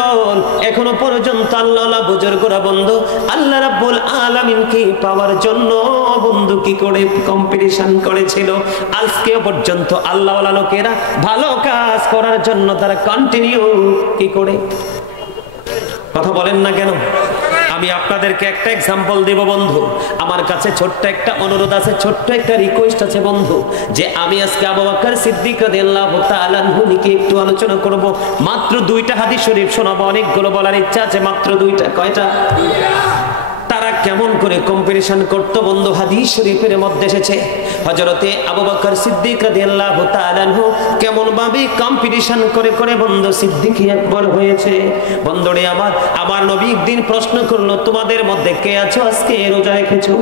দল, এখনো পর্যন্ত আল্লাহওয়ালা বুজুর্গরা বন্ধু আল্লাহ রাব্বুল আলামিনকে পাওয়ার জন্য বন্ধু কি করে কম্পিটিশন করেছিল। আজকে পর্যন্ত আল্লাহওয়ালা লোকেরা ভালো কাজ করার জন্য তারা কন্টিনিউ কি করে, কথা বলেন না কেন? আমি আপনাদেরকে একটা এক্সাম্পল দেব বন্ধু। আমার কাছে ছোট্ট একটা অনুরোধ আছে, ছোট্ট একটা রিকোয়েস্ট আছে বন্ধু, যে আমি আজকে আবু বকর সিদ্দিক রাদিয়াল্লাহু তাআলা আনহু নিয়ে একটু আলোচনা করব। মাত্র 2টা হাদিস শরীফ শোনাবো, অনেকগুলো বলার ইচ্ছা আছে, মাত্র 2টা। কয়টা? তারা কেমন করে কম্পিটিশন করতো বন্ধু হাদিস শরীফের মধ্যে এসেছে হযরতে আবু বকর সিদ্দিক রাদিয়াল্লাহু তাআলা আনহু কেমন ভাবে কম্পিটিশন করে করে বন্ধু সিদ্দিক আকবর হয়েছে। বন্ধুরে আমার নবী একদিন প্রশ্ন করলো, তোমাদের মধ্যে কে আছো আজকে রোজা রেখেছো?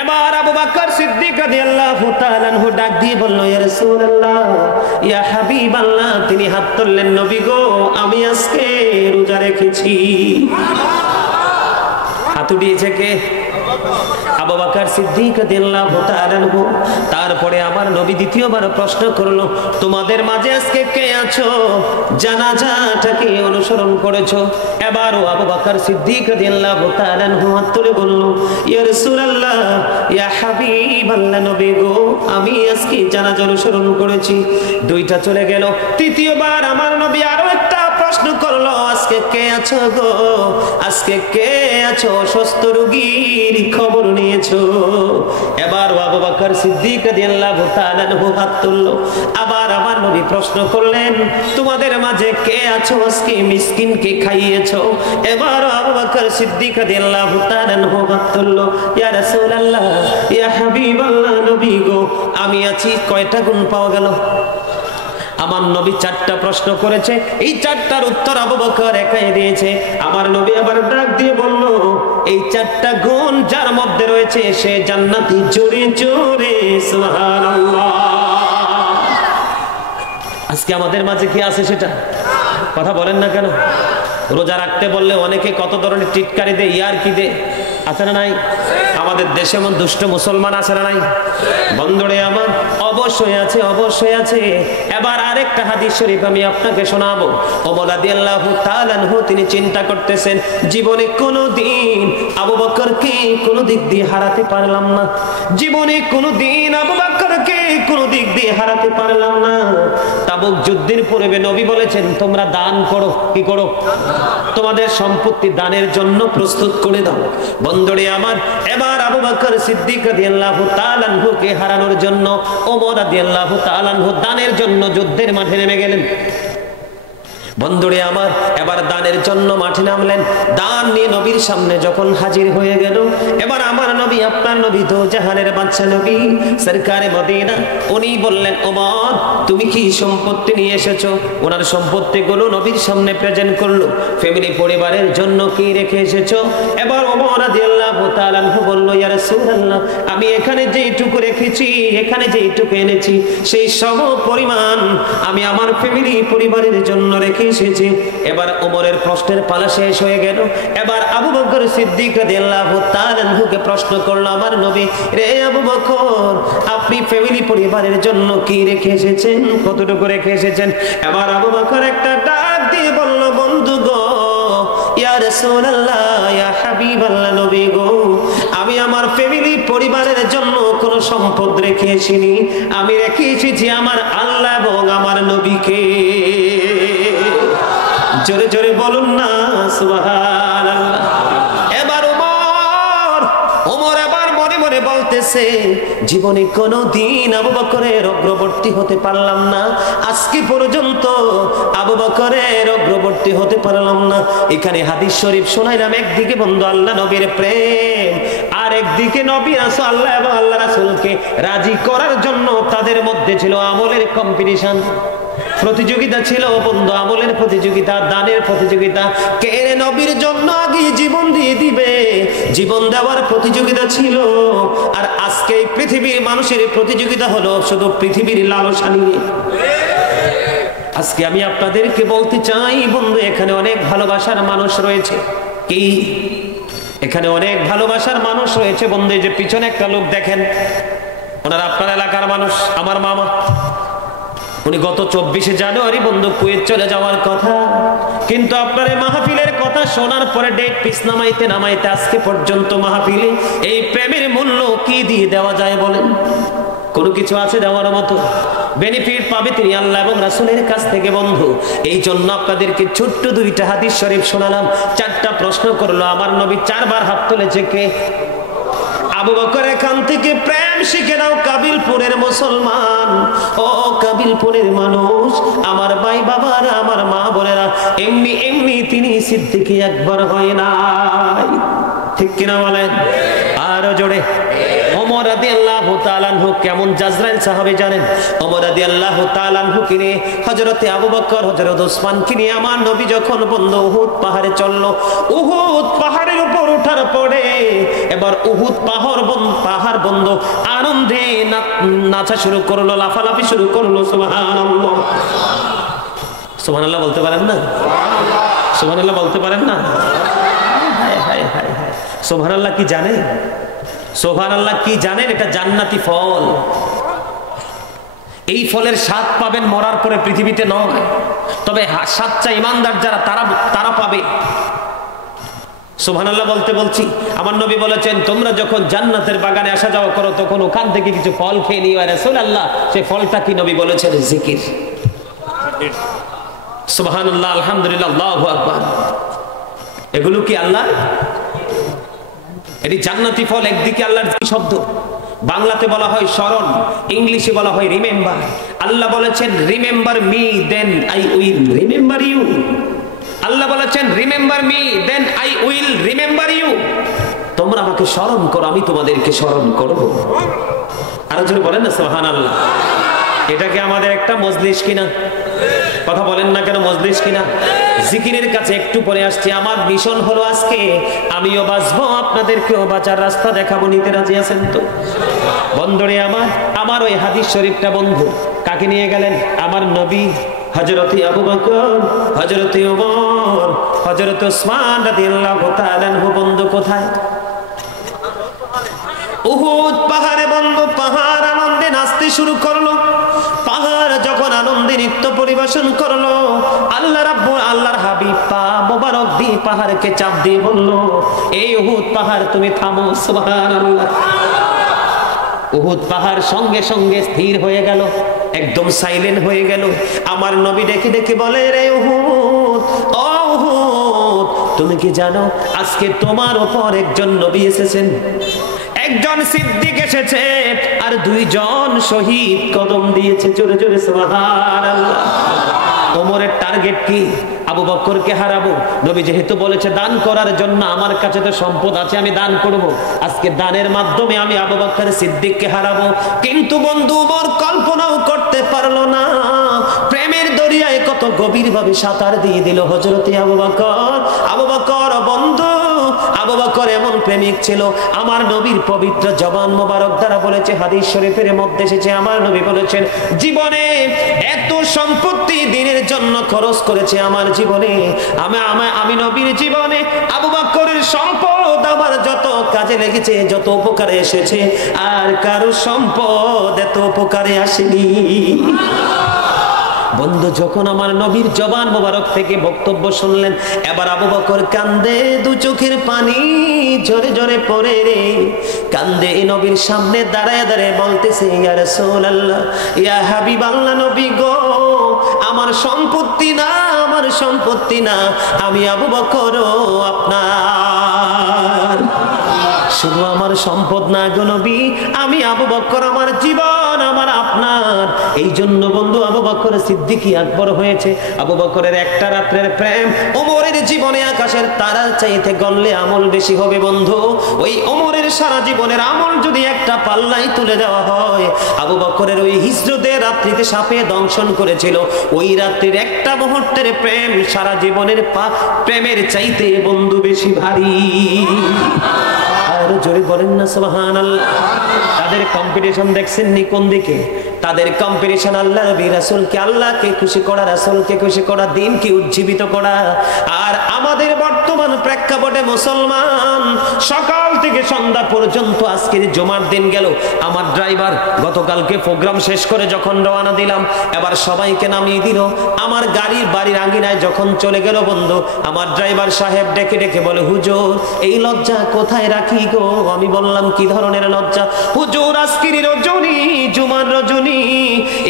এবার আবু বকর সিদ্দিক রাদিয়াল্লাহু তাআলা আনহু ডাক দিয়ে বলল, ইয়া রাসূলুল্লাহ, ইয়া হাবিবাল্লাহ। তিনি হাত তুললেন, নবী গো আমি আজকে রোজা রেখেছি। হাত উঠিয়েছে কে? আবু বকর সিদ্দিক রাদিয়াল্লাহু তাআলা আনহু। তারপরে আমার নবী দ্বিতীয়বার প্রশ্ন করলো, তোমাদের মাঝে আজকে কে আছো জানাজাটাকে অনুসরণ করেছো? এবারও আবু বকর সিদ্দিক রাদিয়াল্লাহু তাআলা আনহু হাত তুলে বলল, ইয়া রাসূলুল্লাহ, ইয়া হাবিবাল্লাহ, নবী গো আমি আজকে জানাজা অনুসরণ করেছি। 2টা চলে গেল। তৃতীয়বার আমার নবী আরো একটা প্রশ্ন করলো, আজকে কে আছো গো, আজকে কে আছো অসুস্থ রোগীর খবর নিয়েছো? এবার আবু বকর সিদ্দিক রাদিয়াল্লাহু তাআলা আনহু হাত তুললো। আবার আমার নবী প্রশ্ন করলেন, তোমাদের মাঝে কে আছো আজকে মিসকিনকে খাইয়েছো? এবার আবু বকর সিদ্দিক রাদিয়াল্লাহু তাআলা আনহু হাত তুললো, ইয়া রাসূলুল্লাহ, ইয়া হাবিবাল্লাহ, নবী গো আমি আছি। কয়টা গুণ পাওয়া গেল? আমার নবী 4টা প্রশ্ন করেছে, এই 4টার উত্তর আবু বকর একাই দিয়েছে। আমার নবী আবার ডাক দিয়ে বলল, এই 4টা গুণ যার মধ্যে রয়েছে সে জান্নাতি। জোরে জোরে সুবহানাল্লাহ। আজকে আমাদের মাঝে কি আছে সেটা কথা বলেন না কেন? রোজা রাখতে বললে অনেকে কত ধরনের টিটকারি দেয়, ইয়ার কি দেয়, আছে না নাই? আমাদের দেশে এমন দুষ্ট মুসলমান আছে না নাই? বন্ধুরে আমার অবশ্যই আছে, অবশ্যই আছে। এবার আরেকটা হাদিস শরীফ আমি আপনাকে শোনাবো। ওমর রাদিয়াল্লাহু তাআলা আনহু তিনি চিন্তা করতেছেন, জীবনে কোনোদিন আবু বকরকে কোনো দিক দিয়ে হারাতে পারলাম না, জীবনে কোনোদিন আবু বকরকে কোনো দিক দিয়ে হারাতে পারলাম না। তাবুক যুদ্ধের পূর্বে নবী বলেছেন, তোমরা দান করো। কি করো? তোমাদের সম্পত্তি দানের জন্য প্রস্তুত করে দাও। বন্ধুরে আমার এবার আবু বকর সিদ্দিক রাদিয়াল্লাহু তাআলা আনহুকে হারানোর জন্য ওমর রাদিয়াল্লাহু তাআলা আনহু দানের জন্য যুদ্ধের মাঠে নেমে গেলেন। বন্ধুরে আমার এবার দানের জন্য মাঠে নামলেন। দান নিয়ে নবীর সামনে যখন হাজির হয়ে গেল, এবার আমার নবী, আপনার নবী তো জাহানের বাদশা নবী সরকারে মদিনা, উনি বললেন, ওমর তুমি কি সম্পত্তি নিয়ে এসেছো? ওনার সম্পত্তিগুলো নবীর সামনে প্রেজেন্ট করলো। ফ্যামিলি পরিবারের জন্য কি রেখে এসেছো? এবার ওমর রাদিয়াল্লাহু তাআলা আনহু বলল, ইয়া রাসূলুল্লাহ, আমি এখানে যেইটুকু রেখেছি, এখানে যেইটুকু এনেছি, সেই সম পরিমাণ আমি আমার ফ্যামিলি পরিবারের জন্য রেখে এসেছি। এবার ওমরের প্রশ্নের পালা শেষ হয়ে গেল। এবার আবু বকর সিদ্দিক রাদিয়াল্লাহু তাআলা আনহুকে প্রশ্ন করলো, আমার নবী রে আবু বকর, আপনি ফ্যামিলি পরিবারের জন্য কি রেখে এসেছেন, কতটুকু রেখে এসেছেন? এবার আবু বকর একটা ডাক দিয়ে বলল, বন্ধু গো, ইয়া রাসূলুল্লাহ, ইয়া হাবিবাল্লাহ, নবী গো আমি আমার ফ্যামিলি পরিবারের জন্য কোনো সম্পদ রেখে আসিনি, আমি রেখে এসেছি আমার আল্লাহ এবং আমার নবীকে। জোরে জোরে বলুন না সুবহানাল্লাহ। এবার ওমর এবার মনে মনে বলতেছে, জীবনে কোনোদিন আবু বকরের অগ্রবর্তী হতে পারলাম না, আজকে পর্যন্ত আবু বকরের অগ্রবর্তী হতে পারলাম না। এখানে হাদিস শরীফ শোনাইলাম, একদিকে বন্ধু আল্লাহ নবীর প্রেম, আর একদিকে নবী রাসূল আল্লাহ এবং আল্লাহ রাসূলকে রাজি করার জন্য তাদের মধ্যে ছিল আমলের কম্পিটিশন, প্রতিযোগিতা ছিল বন্ধু, আমলের প্রতিযোগিতা, দানের প্রতিযোগিতা। কে নবীর জন্য আগে জীবন দিয়ে দিবে, জীবন দেওয়ার প্রতিযোগিতা ছিল। আর আজকে পৃথিবীর মানুষের প্রতিযোগিতা হলো শুধু পৃথিবীর লালসা নিয়ে। আজকে আমি আপনাদেরকে বলতে চাই বন্ধু, এখানে অনেক ভালোবাসার মানুষ রয়েছে। কি এখানে অনেক ভালোবাসার মানুষ রয়েছে বন্ধু। এই যে পিছনে একটা লোক দেখেন, ওনার আপনার এলাকার মানুষ, আমার মামা। উনি গত 24শে জানুয়ারি বন্ধু কুয়েত চলে যাওয়ার কথা, কিন্তু আপনার এই মাহফিলের কথা শোনার পরে ডেট পিস নামাইতে নামাইতে আজকে পর্যন্ত মাহফিলে এই প্রেমের মূল্য কি দিয়ে দেওয়া যায় বলেন? কোনো কিছু আছে দেওয়ার মতো? বেনিফিট পাবে তিনি আল্লাহ এবং রাসূলের কাছ থেকে বন্ধু। এই জন্য আপনাদেরকে ছোট্ট 2টা হাদিস শরীফ শোনালাম। 4টা প্রশ্ন করলো, আমার নবী 4বার হাত তুলেছে কে? আবু বকর এখান থেকে প্রেম শিখে নাও কাবিলপুরের মুসলমান, ও কাবিলপুরের মানুষ, আমার ভাই বাবারা, আমার মা বোনেরা, এমনি এমনি তিনি সিদ্দিকী আকবর হয় নাই, ঠিক কিনা বলেন? আরো জোরে। ওমর রাদিয়াল্লাহু তাআলা আনহু কেমন জাজরাইল সাহাবী জানেন? ওমর রাদিয়াল্লাহু তাআলা আনহু কিনে হযরতে আবু বকর, হযরত ওসমান কিনে আমার নবী যখন বন্ধ উহুদ পাহাড়ে চলল, উহুদ পাহাড়ের উপর ওঠার পরে এবার উহুদ পাহাড় বন্ধ আনন্দে নাচা শুরু করলো, লাফালাফি শুরু করলো। সুবহানাল্লাহ, সুবহানাল্লাহ বলতে পারেন না? সুবহানাল্লাহ বলতে পারেন না? সুবহানাল্লাহ কি জানেন? সুবহানাল্লাহ কি জানেন? এটা জান্নাতি ফল। এই ফলের স্বাদ পাবেন মরার পরে পৃথিবীতে নয়, তবে সাচ্চা ইমানদার যারা তারা পাবে। সুবহানাল্লাহ বলতে বলছি, আমার নবী বলেছেন তোমরা যখন জান্নাতের বাগানে আসা যাওয়া করো তখন ওখান থেকে কিছু ফল খেয়ে নিও। রাসূলুল্লাহ, সেই ফলটা কি? নবী বলেছেন জিকির। সুবহানাল্লাহ, আলহামদুলিল্লাহ, আল্লাহু আকবার। এগুলো কি আল্লাহ? এটি জান্নাতি ফল। একদিকে আল্লাহর শব্দ, বাংলাতে বলা হয় স্মরণ, ইংলিশে বলা হয় রিমেম্বার। আল্লাহ বলেছেন remember me then I will remember you. Allah বলেছেন remember me then I will remember you. তোমরা আমাকে স্মরণ করো, আমি তোমাদেরকে স্মরণ করব। আরো জোরে বলেন না সুবহানাল্লাহ। এটা কি আমাদের একটা মজলিস কিনা? কথা বলেন না কেন, মজলিস কিনা? জিকিরের কাছে একটু পরে আসছি। আমার মিশন হলো আজকে আমিও বাঁচবো, আপনাদেরকেও বাঁচার রাস্তা দেখাবো। নিতে রাজি আছেন তো? বন্ধুরে আমার ওই হাদিস শরীফটা বন্ধু কাকে নিয়ে গেলেন? আমার নবী, হযরত আবু বকর, হযরত ওমর, হযরত ওসমান রাদিয়াল্লাহু তাআলা আনহু বন্ধু কোথায়? উহুদ পাহাড়ে বন্ধু। পাহাড় আনন্দে নাচতে শুরু করলো। পাহাড় যখন আনন্দে নৃত্য পরিবেশন করলো, আল্লাহর হাবিব পা মোবারক দিয়ে পাহাড়কে চাপ দিয়ে বলল, এই উহুদ পাহাড় তুমি থামো। সুবহানাল্লাহ। উহুদ পাহাড় সঙ্গে সঙ্গে স্থির হয়ে গেল, একদম সাইলেন্ট হয়ে গেল। আমার নবী দেখে দেখে বলে, রে উহুদ, ও উহুদ, তুমি কি জানো আজকে তোমার উপর একজন নবী এসেছেন, একজন সিদ্দিক এসেছে, আর 2 জন শহীদ কদম দিয়েছে। জোরে জোরে সুবহানাল্লাহ। ওমরের টার্গেট কি? আবু বকরকে হারাবো। নবী যেহেতু বলেছে দান করার জন্য, আমার কাছে তো সম্পদ আছে, আমি দান করব। আজকে দানের মাধ্যমে আমি আবু বকর সিদ্দিককে হারাবো। কিন্তু বন্ধু ওমর কল্পনাও করতে পারলো না, প্রেমের দরিয়ায় কত গভীরভাবে সাঁতার দিয়ে দিল হযরতে আবু বকর। আবু বকর বন্ধু, আবু বকর এমন প্রেমিক ছিল, আমার নবীর পবিত্র জবান মোবারক দ্বারা বলেছে, হাদিস শরীফের মধ্যে এসেছে, আমার নবী বলেছেন জীবনে এত সম্পত্তি দিনের জন্য খরচ করেছে আমার জীবনে, আমি নবীর জীবনে আবু বকরের সম্পদ আমার যত কাজে লেগেছে, যত উপকারে এসেছে, আর কারো সম্পদ এত উপকারে আসেনি। বন্ধু যখন আমার নবীর জবান মোবারক থেকে বক্তব্য শুনলেন, এবার আবু বকর কান্দে, 2 চোখের পানি ঝরে ঝরে পড়ে রে কান্দে। নবীর সামনে দাঁড়ায় দাঁড়ায় বলতেছে, ইয়া রাসূলুল্লাহ, ইয়া হাবিবাল্লাহ, নবী গো, আমার সম্পত্তি না, আমার সম্পত্তি না, আমি আবু বকর আপনার। শুধু আমার সম্পদ না গো নবী, আমি আবু বকর, আমার জীবন আমার আপনার। এই জন্য বন্ধু আবু বকর সিদ্দিকী আকবর হয়েছে। আবু বকরের একটা রাত্রের প্রেম ওমরের জীবনে আকাশের তারার চাইতে গড়লে আমল বেশি হবে বন্ধু। ওই ওমরের সারা জীবনের আমল যদি একটা পাল্লাই তুলে দেওয়া হয়, আবু বকরের ওই হিজরতের রাত্রিতে সাপে দংশন করেছিল, ওই রাত্রির একটা মুহূর্তের প্রেম সারা জীবনের প্রেমের চাইতে বন্ধু বেশি ভারী। আরো জোরে বলেন না সুবহানাল্লাহ। তাদের কম্পিটিশন দেখছেন নি কোন দিকে? তাদের কম্পিটিশন আল্লাহ নবী রাসূলকে, আল্লাহকে খুশি করা, রাসূলকে খুশি করা, দ্বীনকে উজ্জীবিত করা। আর আমাদের বর্তমান প্রেক্ষাপটে মুসলমান সকাল থেকে সন্ধ্যা পর্যন্ত আজকের জুমার দিন গেল, আমার ড্রাইভার গতকালকে প্রোগ্রাম শেষ করে যখন রওনা দিলাম, এবার সবাইকে নামিয়ে দিল, আমার গাড়ির বাড়ির আঙ্গিনায় যখন চলে গেল বন্ধু, আমার ড্রাইভার সাহেব ডেকে ডেকে বলে, হুজুর এই লজ্জা কোথায় রাখি গো? আমি বললাম কি ধরনের লজ্জা? হুজুর আজকের রজনী, জুমার রজনী,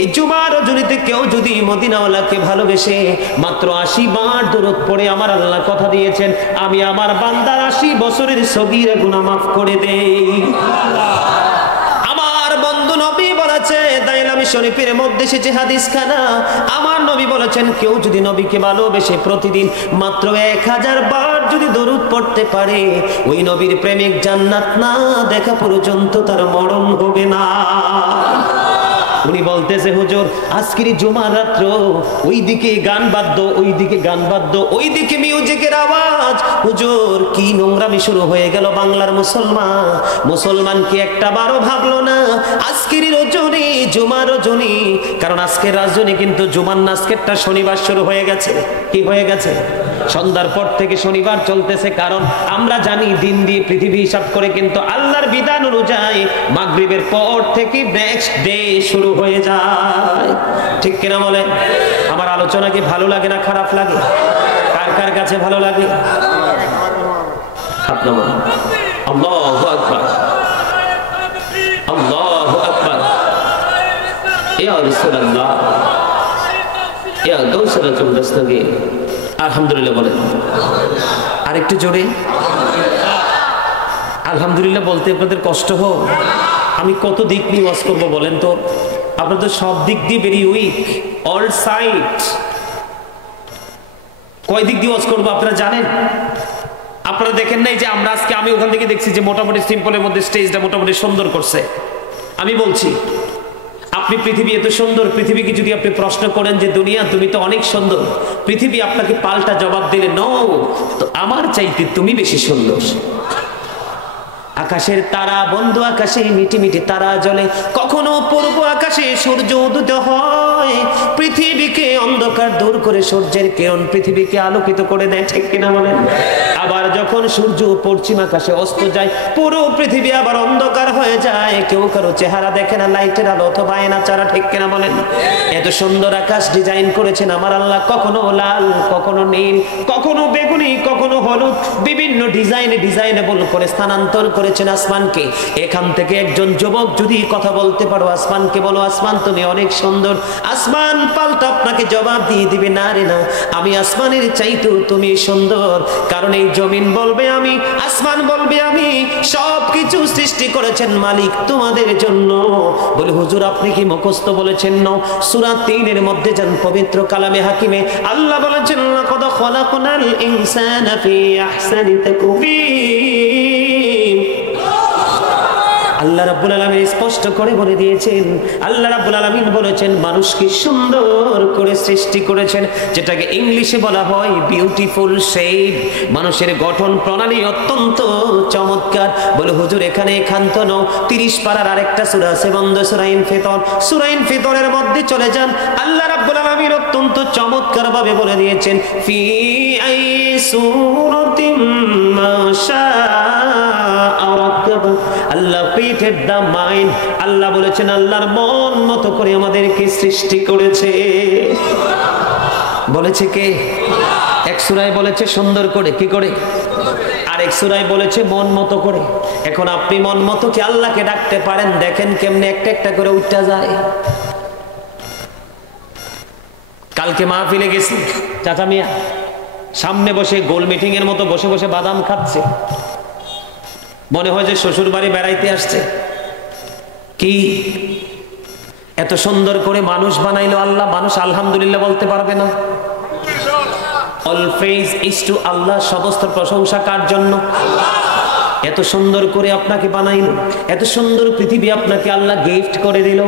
এই জুমার রজনীতে কেউ যদি মদিনাওয়ালাকে ভালোবেসে মাত্র 80 বার দরুদ পড়ে, আমার আল্লাহ কথা দিয়েছেন আমি আমার বান্দার 80 বছরের সগীরা গুনাহ মাফ করে দেই। আমার বন্ধু নবী বলেছে, দাইলামি শরীফের মধ্যে সে যে হাদিস খানা, আমার নবী বলেছেন কেউ যদি নবীকে ভালোবেসে প্রতিদিন মাত্র 1000 বার যদি দরুদ পড়তে পারে, ওই নবীর প্রেমিক জান্নাত না দেখা পর্যন্ত তার মরণ হবে না। উনি বলতেছে, হুজুর আজকের জুমার রাত্র ওইদিকে গান বাদ্য, ওইদিকে গান বাদ্য, ওইদিকে মিউজিকের আওয়াজ, হুজুর কি নোংরামি শুরু হয়ে গেল বাংলার মুসলমান। মুসলমান কি একটা বারও ভাবলো না আজকের রজনী, জুমার রজনী? কারণ আজকের রজনী কিন্তু জুমার না, আজকেরটা শনিবার শুরু হয়ে গেছে। কি হয়ে গেছে? সন্ধ্যার পর থেকে শনিবার চলতেছে, কারণ আমরা জানি দিন দিয়ে পৃথিবী হিসাব করে, কিন্তু আল্লাহর বিধান অনুযায়ী মাগরিবের পর থেকে নেক্সট ডে শুরু হয়ে যায়। ঠিক কিনা বলে? আমার আলোচনা কি ভালো লাগে না খারাপ লাগে? কার কার কাছে ভালো লাগে? আল্লাহু আকবার, আল্লাহু আকবার, ইয়া রাসূলুল্লাহ, ইয়া গাউসাতুল দাস্তাগীর। আলহামদুলিল্লাহ বলেন আরেকটু জোরে। আলহামদুলিল্লাহ বলতে আপনাদের কষ্ট হোক। আমি কত দিক নিয়ে ওয়াজ করবো বলেন তো? আপনাদের সব দিক দিয়ে ভেরি উইক, অল সাইড। কয় দিক দিয়ে ওয়াজ করবো আপনারা জানেন? আপনারা দেখেন নাই যে আমরা আজকে, আমি ওখান থেকে দেখছি যে মোটামুটি সিম্পলের মধ্যে স্টেজটা মোটামুটি সুন্দর করছে। আমি বলছি আপনি পৃথিবী এত সুন্দর, পৃথিবীকে যদি আপনি প্রশ্ন করেন যে দুনিয়া তুমি তো অনেক সুন্দর, পৃথিবী আপনাকে পাল্টা জবাব দিলে নো, তো আমার চাইতে তুমি বেশি সুন্দর। আকাশের তারা বন্ধু, আকাশে মিটি মিটি তারা জ্বলে, কখনো পূর্ব আকাশে সূর্য উদিত হয়, পৃথিবীকে অন্ধকার দূর করে সূর্যের কিরণ পৃথিবীকে আলোকিত করে দেয়। ঠিক কিনা বলেন? আবার যখন সূর্য পশ্চিম আকাশে অস্ত যায়, পুরো পৃথিবী আবার অন্ধকার হয়ে যায়, কেউ কারো চেহারা দেখে না, লাইটের আলো অথবা আয়না ছাড়া। ঠিক কিনা বলেন? এত সুন্দর আকাশ ডিজাইন করেছেন আমার আল্লাহ, কখনো লাল, কখনো নীল, কখনো বেগুনি, কখনো হলুদ, বিভিন্ন ডিজাইনে ডিজাইনেবল করে স্থানান্তর করেছেন আসমানকে। এখান থেকে একজন যুবক যদি কথা বলতে পারো, আসমানকে বলো আসমান তুমি অনেক সুন্দর, আসমান পাল্টা আপনাকে জবাব দিয়ে দিবে না রে না, আমি আসমানের চাইতেও তুমি সুন্দর। কারণ এই জমিন বলবে আমি, আসমান বলবে আমি, সবকিছু সৃষ্টি করেছেন মালিক তোমাদের জন্য। বলে হুজুর আপনি কি মুখস্থ বলেছেন? না, সূরা 3 এর মধ্যে যান, পবিত্র কালামে হাকিমে আল্লাহ বলেছেন লাকাদ খালাকনাল ইনসানা ফি আহসানি তাকওয়িম। আল্লাহ রাব্বুল আলামিন স্পষ্ট করে বলে দিয়েছেন, আল্লাহ রাব্বুল আলামিন বলেছেন মানুষকে সুন্দর করে সৃষ্টি করেছেন, যেটাকে ইংলিশে বলা হয় বিউটিফুল শেপ। মানুষের গঠন প্রণালী অত্যন্ত চমৎকার। বলে হুজুর এখানে ক্ষান্ত নও, 30 পারার আরেকটা সূরা আছে বন্ধ, সূরা ইনফিতর। সূরা ইনফিতরের মধ্যে চলে যান, আল্লাহ রাব্বুল আলামিন অত্যন্ত চমৎকার ভাবে বলে দিয়েছেন ফি আই সূরাতিন মা শাআ রাক্কাবা। আল্লাহ created the mind, আল্লাহ বলেছেন আল্লাহর মন মতো করে আমাদেরকে সৃষ্টি করেছে। বলেছে কে? এক সূরায় বলেছে সুন্দর করে, কি করে? আর এক সূরায় বলেছে মন মতো করে। এখন আপনি মন মতো কি আল্লাহকে ডাকতে পারেন? দেখেন কেমনে একটা একটা করে উঠা যায়। কালকে মাহফিলে গেছি, চাচা মিয়া সামনে বসে গোল মিটিং এর মতো বসে বসে বাদাম খাচ্ছে, মনে হয় যে শ্বশুর বাড়ি বেড়াইতে আসছে। কি এত সুন্দর করে মানুষ বানাইলো আল্লাহ, মানুষ আলহামদুলিল্লাহ বলতে পারবে না? অল প্রেজ ইজ টু আল্লাহ, সমস্ত প্রশংসা কার জন্য? এত সুন্দর করে আপনাকে বানাইলো, এত সুন্দর পৃথিবী আপনাকে আল্লাহ গিফট করে দিল,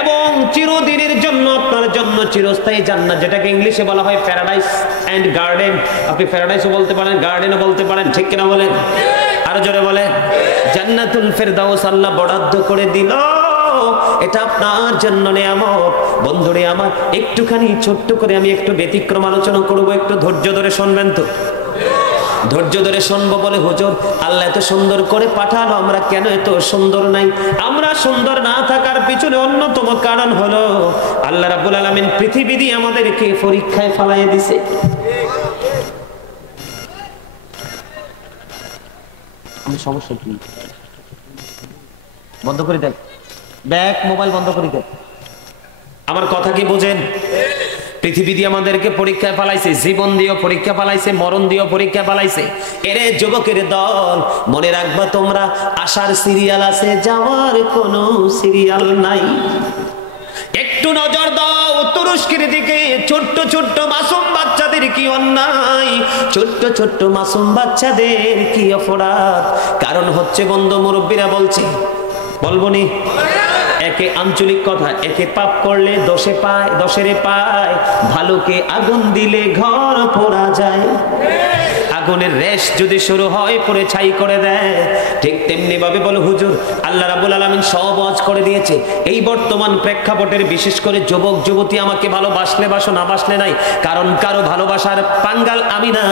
এবং চিরদিনের জন্য আপনার জন্য চিরস্থায়ী জান্নাত, যেটাকে ইংলিশে বলা হয় প্যারাডাইস এন্ড গার্ডেন। আপনি প্যারাডাইসও বলতে পারেন, গার্ডেনও বলতে পারেন। ঠিক কিনা বলেন? আরো জোরে বলে। জান্নাতুল ফেরদাউস আল্লাহ বরাদ্দ করে দিল, এটা আপনার জন্য নিয়ামত। বন্ধুরে আমার, একটুখানি ছোট্ট করে আমি একটু ব্যতিক্রম আলোচনা করব, একটু ধৈর্য ধরে শুনবেন তো। ধৈর্য ধরে শুনবো। বলে হুজুর আল্লাহ এত সুন্দর করে পাঠালো, আমরা কেন এত সুন্দর নাই? আমরা সুন্দর না থাকার পিছনে অন্যতম কারণ হলো আল্লাহ রাব্বুল আলামিন পৃথিবী দিয়ে আমাদেরকে পরীক্ষায় ফেলাইয়া দিছে। আমি সমস্যা কি? বন্ধ করে দেন, ব্যাক মোবাইল বন্ধ করে দেন। আমার কথা কি বোঝেন? পৃথিবী দিয়ে আমাদেরকে পরীক্ষায় ফেলাইছে, জীবন দিয়েও পরীক্ষা ফেলাইছে, মরণ দিয়েও পরীক্ষা ফেলাইছে। এরে যুবকের দল, মনে রাখবা তোমরা আসার সিরিয়াল আছে, যাওয়ার কোনো সিরিয়াল নাই। একটু নজর দাও তুরস্কের দিকে, ছোট্ট ছোট্ট মাসুম বাচ্চাদের কি অন্যায়, ছোট্ট ছোট্ট মাসুম বাচ্চাদের কি অপরাধ। কারণ হচ্ছে বন্ধু মুরব্বীরা বলছে, বলবো নি? একে আঞ্চলিক কথা, একে পাপ করলে দোষে পায়, দোষেরে পায়, ভালোকে আগুন দিলে ঘর পোড়া যায়। আগুনের রেশ যদি শুরু হয় পরে ছাই করে দেয়। ঠিক তেমনি ভাবে বলো হুজুর আল্লাহ রাব্বুল আলামিন সব ওয়াজ করে দিয়েছে। এই বর্তমান প্রেক্ষাপটের বিশেষ করে যুবক যুবতী আমাকে ভালোবাসলে বাসো, না বাসলে নাই, কারণ কারো ভালোবাসার পাঙ্গাল আমি না,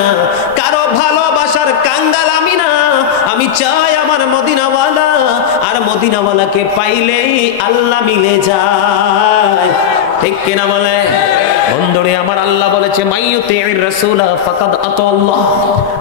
কারো ভালোবাসার কাঙ্গাল আমি না। আমি চাই আমার মদিনাওয়ালা, আর মদিনাওয়ালাকে পাইলেই আল্লাহ মিলে যায়। ঠিক কিনা বলে বন্ধুরে আমার? আল্লাহ বলেছে মাইয়ুতির রাসূলা ফাকাদ আতাল্লাহ।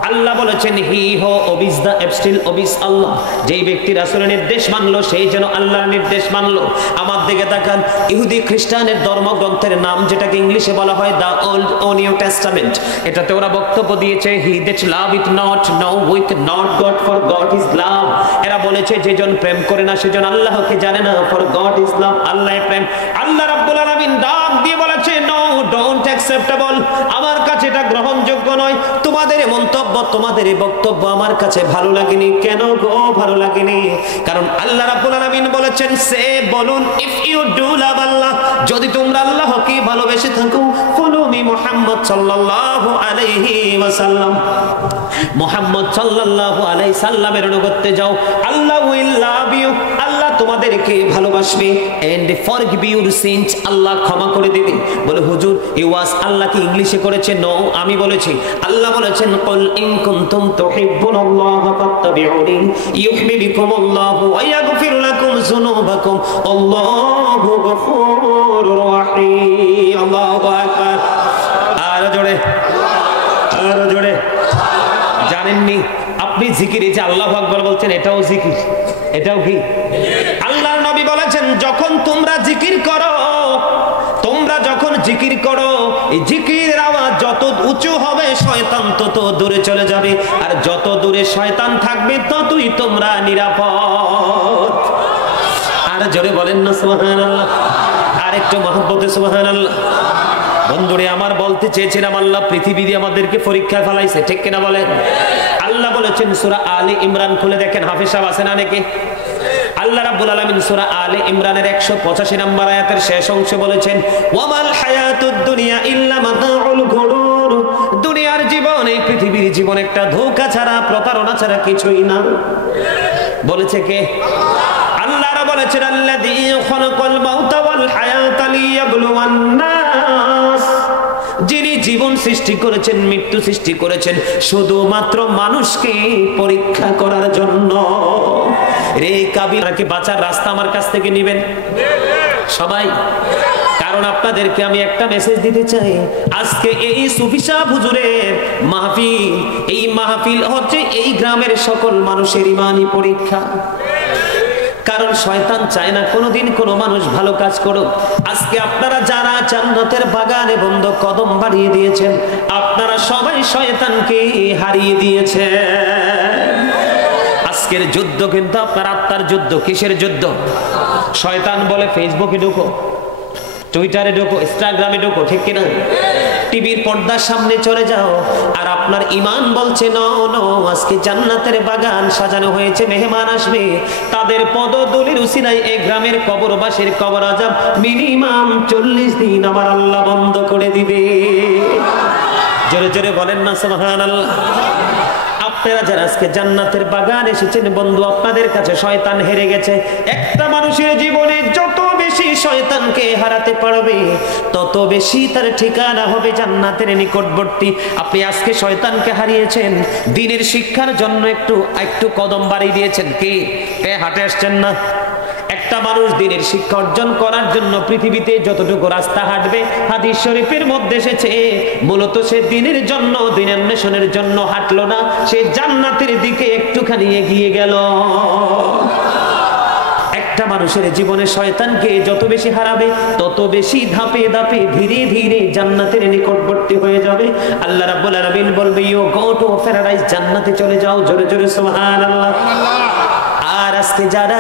আল্লাহ বলেছেন হি হো ওবিস দা এবস্টিল ওবিস আল্লাহ। যেই ব্যক্তি রাসূলের নির্দেশ মানলো সেই যেন আল্লাহর নির্দেশ মানলো। আমার দিকে তাকান, ইহুদি খ্রিস্টানের ধর্মগ্রন্থের নাম যেটাকে ইংলিশে বলা হয় দা ওল্ড ও নিউ টেস্টামেন্ট, এটাতে ওরা বক্তব্য দিয়েছে he that love it not know with not God for God is love. এরা বলেছে যেজন প্রেম করে না সেজন আল্লাহকে জানে না, ফর গড ইজ লাভ, আল্লাহ প্রেম। আল্লাহ রাব্বুল আলামিন ডাক দিয়ে বলেছে নো ডোন্ট অ্যাকসেপ্টেবল, আমার কাছে এটা গ্রহণযোগ্য নয়। তোমাদের মন্তব্য, তোমাদের বক্তব্য আমার কাছে ভালো লাগেনি। কেন গো ভালো লাগেনি? কারণ আল্লাহ রাব্বুল আলামিন বলেছেন সে বলুন ইফ ইউ ডু লাভ আল্লাহ, যদি তোমরা আল্লাহকে ভালোবেসে থাকো, ফলো মি মুহাম্মদ সাল্লাল্লাহু আলাইহি ওয়াসাল্লাম, মুহাম্মদ সাল্লাল্লাহু আলাইহি সাল্লামের অনুগত্যে যাও, আল্লাহ উইল লাভ ইউ, আল্লাহ তোমাদেরকে ভালোবাসবে, এন্ড ফরগিভ ইউর সিনস, আল্লাহ ক্ষমা করে দিবে। বলে হুজুর এই ওয়াজ আল্লাহ কি ইংলিশে করেছে? নো, আমি বলেছি। আল্লাহ বলেছেন কুল ইন কুনতুম তুহিব্বুনাল্লাহ ফাত্তাবিউনি ইউহিব্বুকুমুল্লাহু ওয়া ইয়াগফির লাকুম যুনুবাকুম আল্লাহু গফুরুর রহিম। আল্লাহু আকবার। আর জোরে, আর জোরে। জানেননি আপনি জিকিরে যে আল্লাহু আকবার বলছেন, এটাও জিকির, এটাও কি? আল্লাহর নবী বলেছেন যখন তোমরা জিকির করো, তোমরা যখন জিকির করো, এই জিকিরের আওয়াজ যত উঁচু হবে শয়তান তত দূরে চলে যাবে, আর যত দূরে শয়তান থাকবে ততই তোমরা নিরাপদ। আর জোরে বলেন না সুবহানাল্লাহ, আর একটু মহব্বতে সুবহানাল্লাহ। বন্ধুরে আমার বলতে চেয়েছিলাম আল্লাহ পৃথিবী দিয়ে আমাদেরকে পরীক্ষায় ফেলাইছে, ঠিক কিনা বলেন? আল্লাহ বলেছেন সূরা আলে ইমরান খুলে দেখেন, হাফেজ সাহেব আছেন অনেকে। আল্লাহ রাব্বুল আলামিন সূরা আলে ইমরানের 185 নম্বর আয়াতের শেষ অংশে বলেছেন ওয়ামাল হায়াতুদ দুনিয়া ইল্লা মাতাউল গুরুর, দুনিয়ার জীবন, এই পৃথিবীর জীবন একটা ধোঁকা ছাড়া, প্রতারণা ছাড়া কিছুই না। বলেছে কে? আল্লাহ রাব্বুল বলেছেন আল্লাযী খালাকাল মাউতা ওয়াল হায়াতা লিয়াবলুওয়ান নাস, যিনি জীবন সৃষ্টি করেছেন, মৃত্যু সৃষ্টি করেছেন শুধুমাত্র মানুষকে পরীক্ষা করার জন্য। রে কাবিরাকে বাঁচার রাস্তা আমার কাছ থেকে নেবেন সবাই, কারণ আপনাদেরকে আমি একটা মেসেজ দিতে চাই। আজকে এই সুফি সাহেব হুজুরের মাহফিল, এই মাহফিল হচ্ছে এই গ্রামের সকল মানুষের ঈমানি পরীক্ষা। কারণ শয়তান চায় না কোনোদিন কোনো মানুষ ভালো কাজ করুক। আজকে আপনারা যারা জান্নাতের বাগানে বন্ধ কদম বাড়িয়ে দিয়েছেন, আপনারা সবাই শয়তানকে হারিয়ে দিয়েছেন। আজকের যুদ্ধ কিন্তু আপনার আত্মার যুদ্ধ। কিসের যুদ্ধ? শয়তান বলে ফেসবুকে ঢুকো, টুইটারে ঢুকো, ইনস্টাগ্রামে ঢুকো, ঠিক কিনা? টিভির পর্দার সামনে চলে যাও, আর আপনার ঈমান বলছে নো নো, আজকে জান্নাতের বাগান সাজানো হয়েছে, মেহমান আসবে, তাদের পদধূলির উসিলায় এই গ্রামের কবরবাসীর কবর আযাব মিনিমাম 40 দিন আমার আল্লাহ বন্ধ করে দিবে। জোরে জোরে বলেন না সুবহানাল্লাহ। আপনারা যারা আজকে জান্নাতের বাগান এসেছেন বন্ধু, আপনাদের কাছে শয়তান হেরে গেছে। একটা মানুষের জীবনে যত বেশি শয়তানকে হারাতে পারবে তত বেশি তার ঠিকানা হবে জান্নাতের নিকটবর্তী। আপনি আজকে শয়তানকে হারিয়েছেন, দ্বীনের শিক্ষার জন্য একটু কদম বাড়িয়ে দিয়েছেন। কে হাঁটে আসছেন না? একটা মানুষ দ্বীনের শিক্ষা অর্জন করার জন্য পৃথিবীতে যতটুকু রাস্তা হাঁটবে, হাদিস শরীফের মধ্যে এসেছে মূলত সে দ্বীনের জন্য, দ্বীন অন্বেষণের জন্য হাঁটলো না, সে জান্নাতের দিকে একটুখানি এগিয়ে গেল। একটা মানুষের জীবনে শয়তানকে যত বেশি হারাবে তত বেশি ধাপে ধাপে ধীরে ধীরে জান্নাতের নিকটবর্তী হয়ে যাবে। আল্লাহ রাব্বুল আলামিন বলবে, ইউ গো টু প্যারাডাইস, জান্নাতে চলে যাও। জোরে জোরে সুবহানাল্লাহ। আর আজকে যারা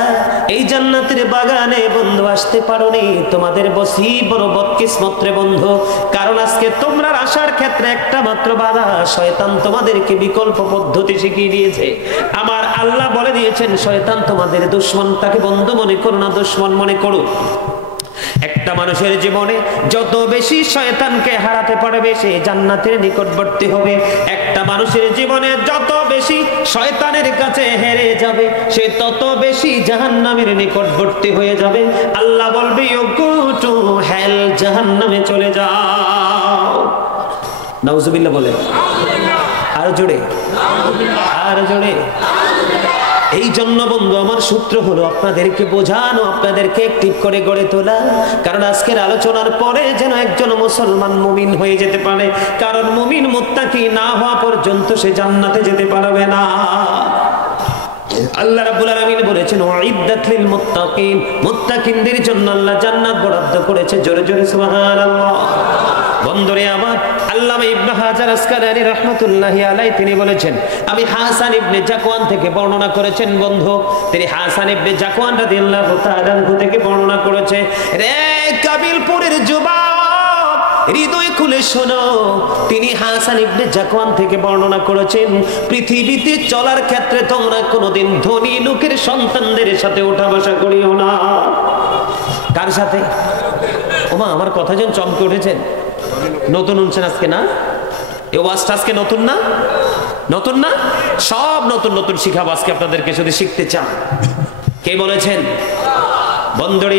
এই জান্নাতের বাগানে বন্ধু আসতে পারোনি, তোমাদের বসি বড় বদকিসমত রে বন্ধু। কারণ আজকে তোমরা আসার ক্ষেত্রে একটা মাত্র বাধা, শয়তান তোমাদেরকে বিকল্প পদ্ধতি শিখিয়ে দিয়েছে। আমার আল্লাহ বলে দিয়েছেন, শয়তান তোমাদের দুশমন, তাকে বন্ধু মনে করো না, দুশমন মনে করো। একটা মানুষের জীবনে যত বেশি শয়তানকে হারাতে পারবে সে জান্নাতের নিকটবর্তী হবে। একটা মানুষের জীবনে যত বেশি শয়তানের কাছে হেরে যাবে সে তত বেশি জাহান্নামের নিকটবর্তী হয়ে যাবে। আল্লাহ বলবে, ইউ গো টু হেল, জাহান্নামে চলে যাও। নাউজুবিল্লাহ বলে, আর জোরে, আর জোরে। এই জন্য বন্ধু আমার সূত্র হলো আপনাদেরকে বোঝানো, আপনাদেরকে অ্যাক্টিভ করে গড়ে তোলা। কারণ আজকের আলোচনার পরে যেন একজন মুসলমান মুমিন হয়ে যেতে পারে। কারণ মুমিন মুত্তাকি না হওয়া পর্যন্ত সে জান্নাতে যেতে পারবে না। আল্লাহ রাব্বুল আলামিন বলেছেন, উইদ্দাত লিল মুত্তাকিন, মুত্তাকিনদের জন্য আল্লাহ জান্নাত বরাদ্দ করেছে। জোরে জোরে সুবহানাল্লাহ। বন্ধুরে আমার, আল্লামা ইবনে হাজার আসকালানী রাহমাতুল্লাহি আলাইহি তিনি বলেছেন, আমি হাসান ইবনে জাকওয়ান থেকে বর্ণনা করেছেন বন্ধু। তিনি হাসান ইবনে জাকওয়ান রাদিয়াল্লাহু তাআলা আনহু থেকে বর্ণনা করেছে, রে কাবিলপুরের যুবক হৃদয় খুলে শোনো। তিনি হাসান ইবনে জাকওয়ান থেকে বর্ণনা করেছেন, পৃথিবীতে চলার ক্ষেত্রে তোমরা কোনোদিন ধনী লোকের সন্তানদের সাথে ওঠা বসা করিও না। কার সাথে? ওমা, আমার কথা যেন চমকে উঠেছেন। নতুন শুনছেন আজকে না? এই ওয়াজটা আজকে নতুন না? নতুন না? সব নতুন নতুন শিখাবো আজকে আপনাদেরকে, যদি শিখতে চান। কে বলেছেন? বন্ধুরে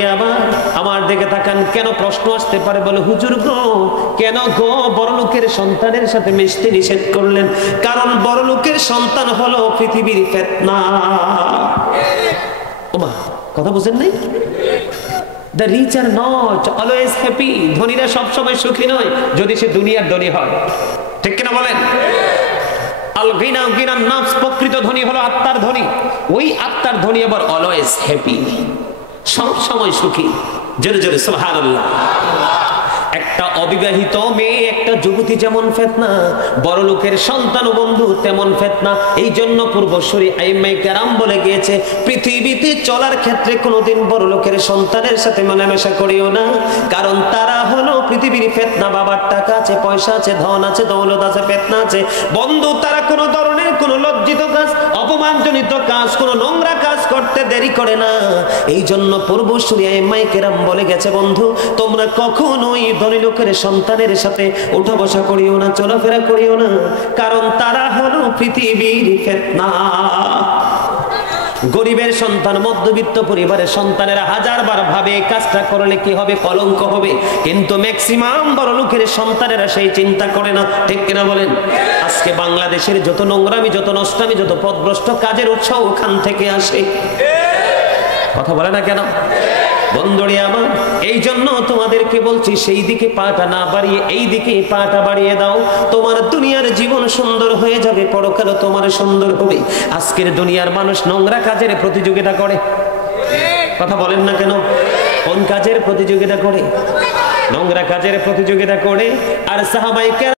আমার দিকে তাকান। কেন প্রশ্ন আসতে পারে, বলে হুজুর গো, কেন গো বড় লোকের সন্তানের সাথে মিশতে নিষেধ করলেন? কারণ বড় লোকের সন্তান হলো পৃথিবীর ফিতনা। ওমা, কথা বুঝেন নাই? The rich are not always happy. ধনীরা সবসময় সুখী নয় যদি সে দুনিয়ার ধনী হয়। ঠিক কিনা বলেন? আল গিনা গিনান নাফস, প্রকৃত ধনী হলো আত্মার ধনী। ওই আত্মার ধনী আবার অলওয়েজ হ্যাপি, সবসময় সুখী। জোরে জোরে সুবহানাল্লাহ। একটা অবিবাহিত মেয়ে, একটা যুবতী যেমন ফিতনা, বড় লোকের সন্তান বন্ধু তেমন ফিতনা। এই জন্য পূর্বসূরি আইম্মায়ে কেরাম বলে গিয়েছে, পৃথিবীতে চলার ক্ষেত্রে কোনোদিন বড় লোকের সন্তানের সাথে মেলামেশা করিও না। কারণ তারা হলো পৃথিবীর ফিতনা। বাবার টাকা আছে, পয়সা আছে, ধন আছে, দৌলত আছে, ফিতনা আছে। বন্ধু, তারা কোনো ধরনের কোনো লজ্জিত কাজ, অপমানজনিত কাজ, কোনো নোংরা কাজ করতে দেরি করে না। এই জন্য পূর্বসূরি আইম্মায়ে কেরাম বলে গেছে, বন্ধু তোমরা কখনোই ধনী লোকের সন্তানের সাথে উঠা বসা করিও না, চলাফেরা করিও না। কারণ তারা হলো পৃথিবীর ফিতনা। গরিবের সন্তান, মধ্যবিত্ত পরিবারের সন্তানেরা হাজারবার ভাবে কাজটা করলে কি হবে, কলঙ্ক হবে। কিন্তু ম্যাক্সিমাম বড় লোকের সন্তানেরা সেই চিন্তা করে না। ঠিক কিনা বলেন? আজকে বাংলাদেশের যত নোংরামি, যত নষ্টামি, যত পথভ্রষ্ট কাজের উৎস ওখান থেকে আসে। কথা বলে না কেন? বন্ধুরে আমার, এই জন্য তোমাদেরকে বলছি, সেই দিকে পাটা না বাড়িয়ে এই দিকে পাটা বাড়িয়ে দাও। তোমার দুনিয়ার জীবন সুন্দর হয়ে যাবে, পরকালও তোমার সুন্দর হবে। আজকের দুনিয়ার মানুষ নোংরা কাজের প্রতিযোগিতা করে। কথা বলেন না কেন? কোন কাজের প্রতিযোগিতা করে? নোংরা কাজের প্রতিযোগিতা করে। আর সাহাবায়ে